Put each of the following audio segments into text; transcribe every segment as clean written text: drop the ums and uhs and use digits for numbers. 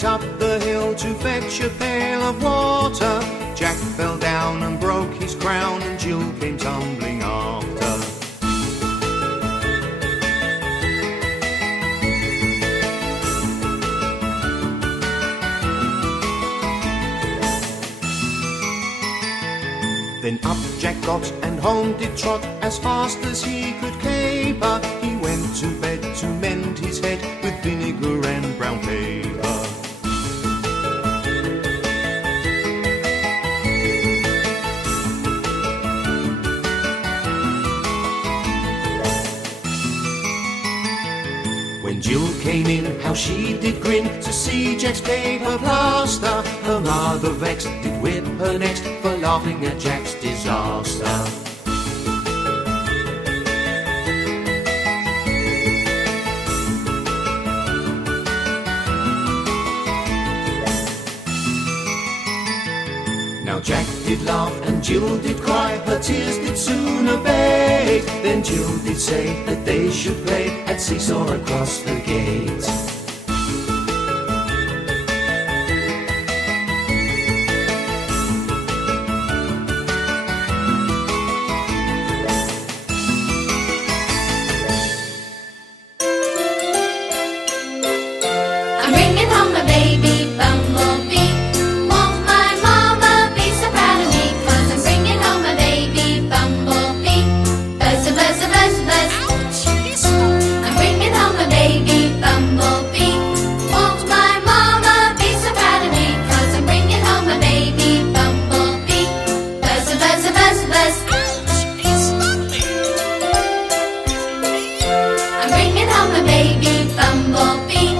went up the hill to fetch a pail of water. Jack fell down and broke his crown, and Jill came tumbling after. Then up Jack got and home did trot as fast as he could caper. He went to bed to mend his head with vinegar and brown paper. When Jill came in, how she did grin to see Jack's paper plaster. Her mother vexed did whip her next for laughing at Jack's disaster. Now Jack did laugh and Jill did cry, her tears did soon abate. Then Jill did say that they should play at seesaw across the gate. I'm bringing home a baby bumblebee. Won't my mama be so proud of me? 'Cause I'm bringing home a baby bumblebee. Buzz, a buzz, a buzz, buzz. I'm bringing home a baby bumblebee. Won't my mama be so proud of me? 'Cause I'm bringing home a baby bumblebee. Buzz, a buzz, a buzz, buzz. I'm bringing home a baby bumblebee.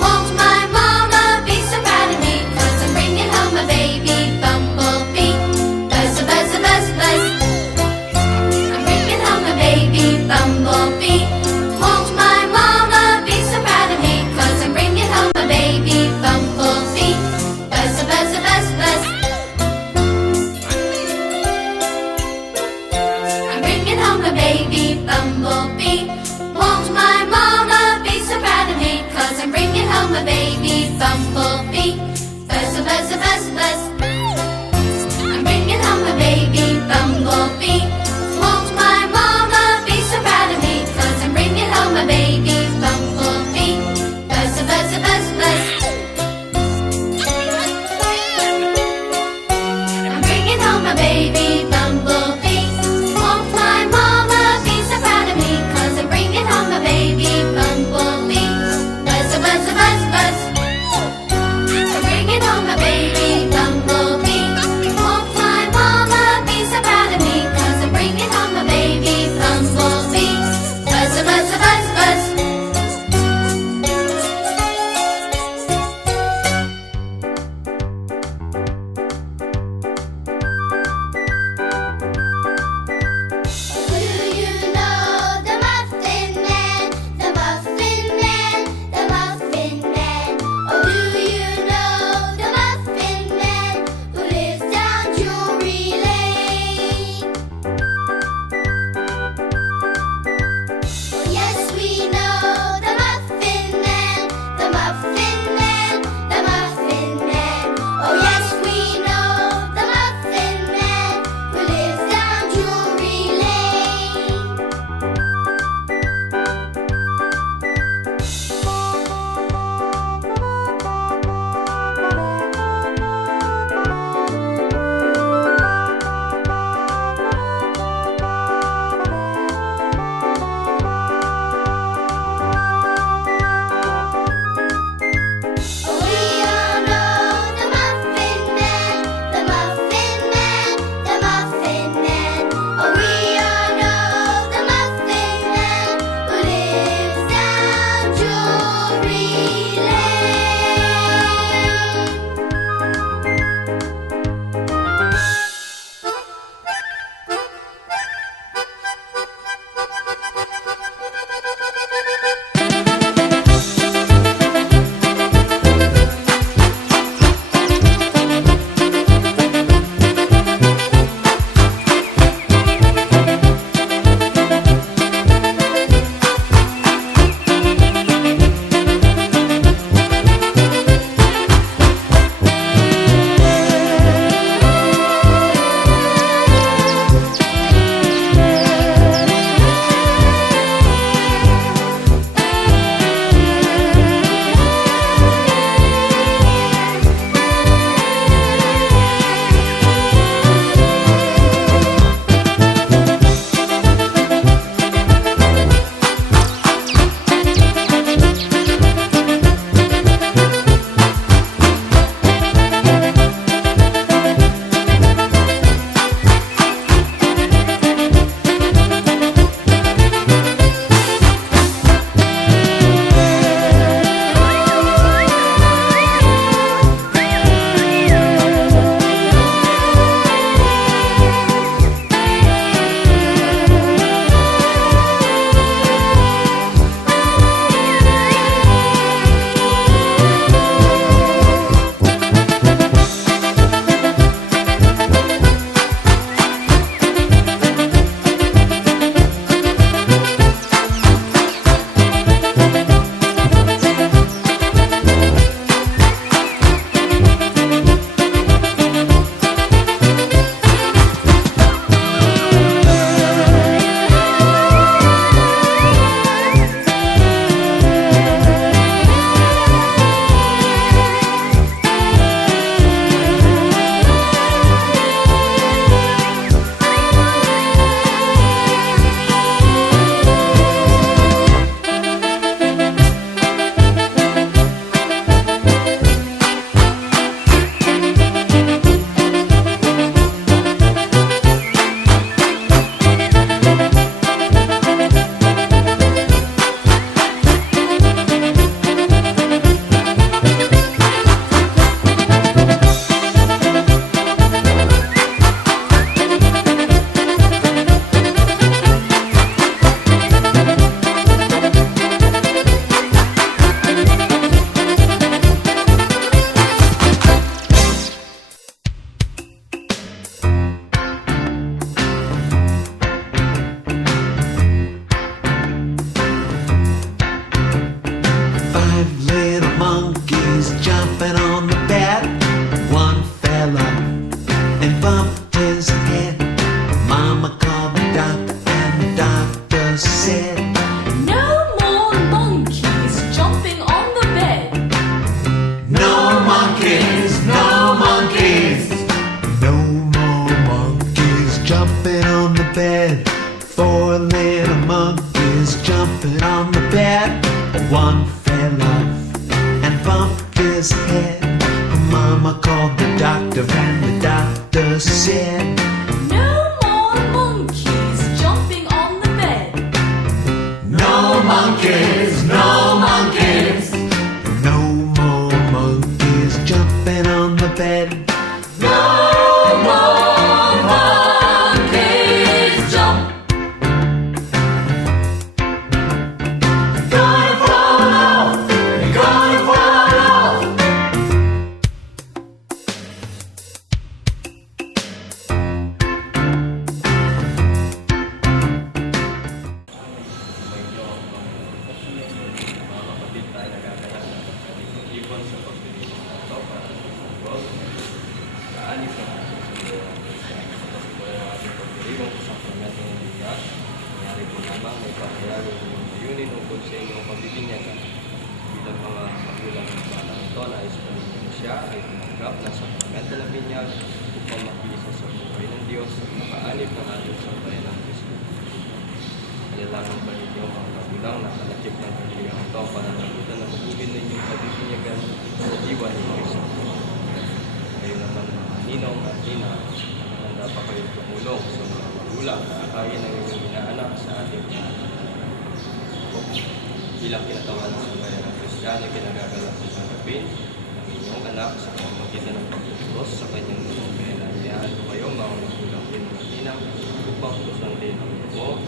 Won't my mama be so proud of me? 'Cause I'm bringing home a baby bumblebee. Buzz, a buzz, a buzz, buzz. I'm bringing home a baby bumblebee. Won't my mama be so proud of me? 'Cause I'm bringing home a baby bumblebee. Buzz, a buzz, a buzz, buzz. I'm bringing home a baby bumblebee. Won't my mama be so proud of me? 'Cause I'm bringing home a baby bumblebee. Buzz, a buzz, a buzz, buzz. I'm bringing home a baby bumblebee. Won't my mama be so proud of me? 'Cause I'm bringing home a baby bumblebee. Buzz, a buzz, a buzz, buzz. I'm bringing home a baby bumblebee. Won't my mama be so proud of me? 'Cause I'm bringing home a baby bumblebee. Buzz, a buzz, a buzz, buzz. I'm bringing home a baby bumblebee. on the bed. One fell off and bumped his head. Mama called the doctor and the doctor said, No more monkeys jumping on the bed. no monkeys, no monkeys. No more monkeys jumping on the bed. No more monkeys jump. Gonna fall off, you're gonna fall off. Kapatid tayo nagaganap ng pag-ibon sa pagbili ng auto para sa football. Sa anis na wala natin pag-ibon sa pagnatin ng bigas. Nangyari po lamang may pangyayaring layunin ukol sa inyong pagbibinyag. Bilang mga magulang ng batang ito, nais pa ninyo siya ay tinanggap na sa pagnatin ng binyag upang makisa sa buhay ng Diyos at makaanib ng ating sambayan ng Kristo. Kailangan ba ninyo mga magulang na kalakip ng kanilang ito ang pananagutan na magugin ninyong pabibinyagan sa diwa ni Kristo? Kayo naman mga ninong at nina, handa pa kayong tumulong sa mga magulang na akayin ng inyong inaanak sa ating bilang kinatawan ng sambayan ng Kristiyano, kinagagalak ng tanggapin ng inyong anak sa pamamagitan ng pagtuturos sa kanyang loob. Kaya nangyayaan ko kayo mga magulang din ng nina upang tutusan din ang mo.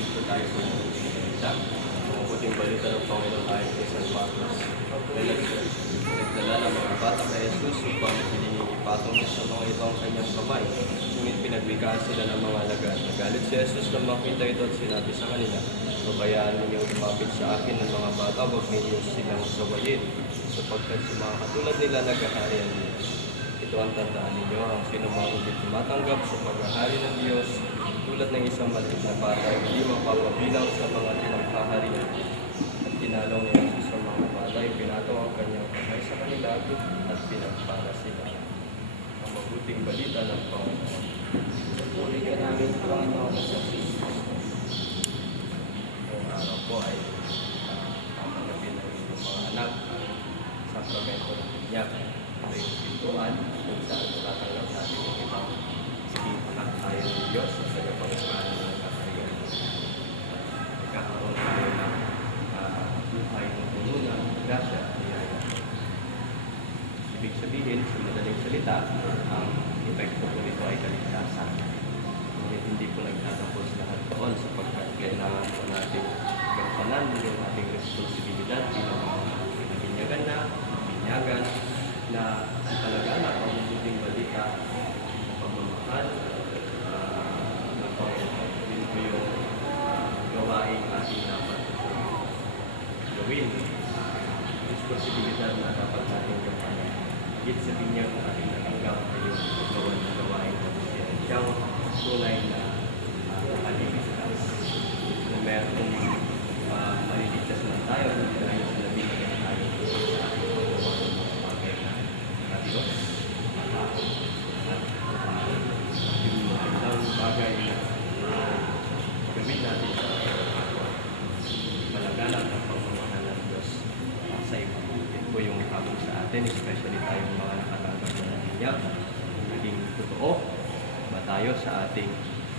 Ito tayo sa balita. Mabuting balita ng Panginoon ayon kay San Marcos. Nagdala ng mga bata kay Jesus upang pinipatong niya sa mga ito ang kanyang kamay. Ngunit pinagwikaan sila ng mga alagad. Nagalit si Jesus na makita ito at sinabi sa kanila, "Pabayaan ninyong lumapit sa akin ng mga bata, huwag ninyo silang sawayin, sapagkat sa mga katulad nila naghahari ang Diyos. Ito ang tandaan ninyo, ang sino mang hindi tumatanggap sa paghahari ng Diyos, tulad ng isang maliit na bata, hindi mapapabilang sa mga pinaghaharian." At tinalaw niya Jesus sa mga bata, ipinato ang kanyang kamay sa kanila at pinagpala sila. Ang mabuting balita ng Panginoon. Puri ka namin, Panginoon, sa Kristo. Ngayong araw po ay tatanggapin ng inyong mga anak ang sakramento ng binyag. Ito yung pintuan kung saan tatanggap natin yung ibang sige anak tayo ng Diyos sa tagapagmana ng kaharian. Nagkakaroon tayo ng buhay ng puno ng grasya at biyaya. Ibig sabihin, sa madaling salita, ang epekto po nito ay kaligtasan. Ngunit hindi po nagtatapos lahat doon sapagkat kailangan po natin gampanan yung ating responsibilidad bilang mga binyagan na, binyagan na ang talaga ang mabuting balita ng pagmamahal ng Panginoon. Yun po yung gawaing ating dapat gawin. Responsibilidad na dapat natin gampanan. Higit sa binyag na ating natanggap ay yung paggawa ng gawain na Kristiyan. Siyang tunay na nakaligtas. Kung merong maliligtas na tayo, hindi tayo sa nabinigyan tayo sa ating paggawa ng mga bagay na Diyos. At yung ilang bagay na gawin natin sa kapwa. Malaganap ang pagmamahal ng Diyos sa iba. Ito po yung habang sa atin, especially tayong mga nakatanggap na binyag. Maging totoo ba tayo sa ating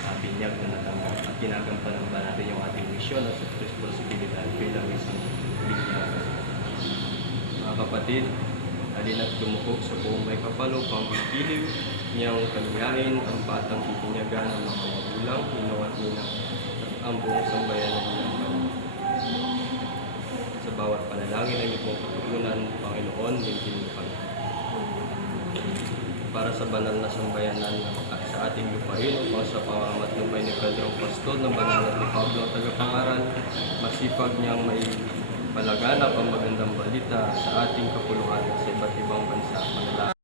binyag na natanggap at ginagampanan ba natin yung ating misyon at responsibilidad bilang isang binyag. Mga kapatid, halina't lumukok sa buong may kapal upang pipiliw niyang kaliyahin ang batang bibinyagan ng mga magulang, nino at nina at ang buong sambayanan ng Panginoon. sa bawat panalangin na iyong pagtutunan, Panginoon, dintin mo kami. Para sa banal na sambayanan at sa ating lupain upang sa pamamatlupay ni Pedrong Pastol ng banal at ni Pablo ang tagapangaral, masipag niyang may palaganap ang magandang balita sa ating kapuluhan sa iba't ibang bansa.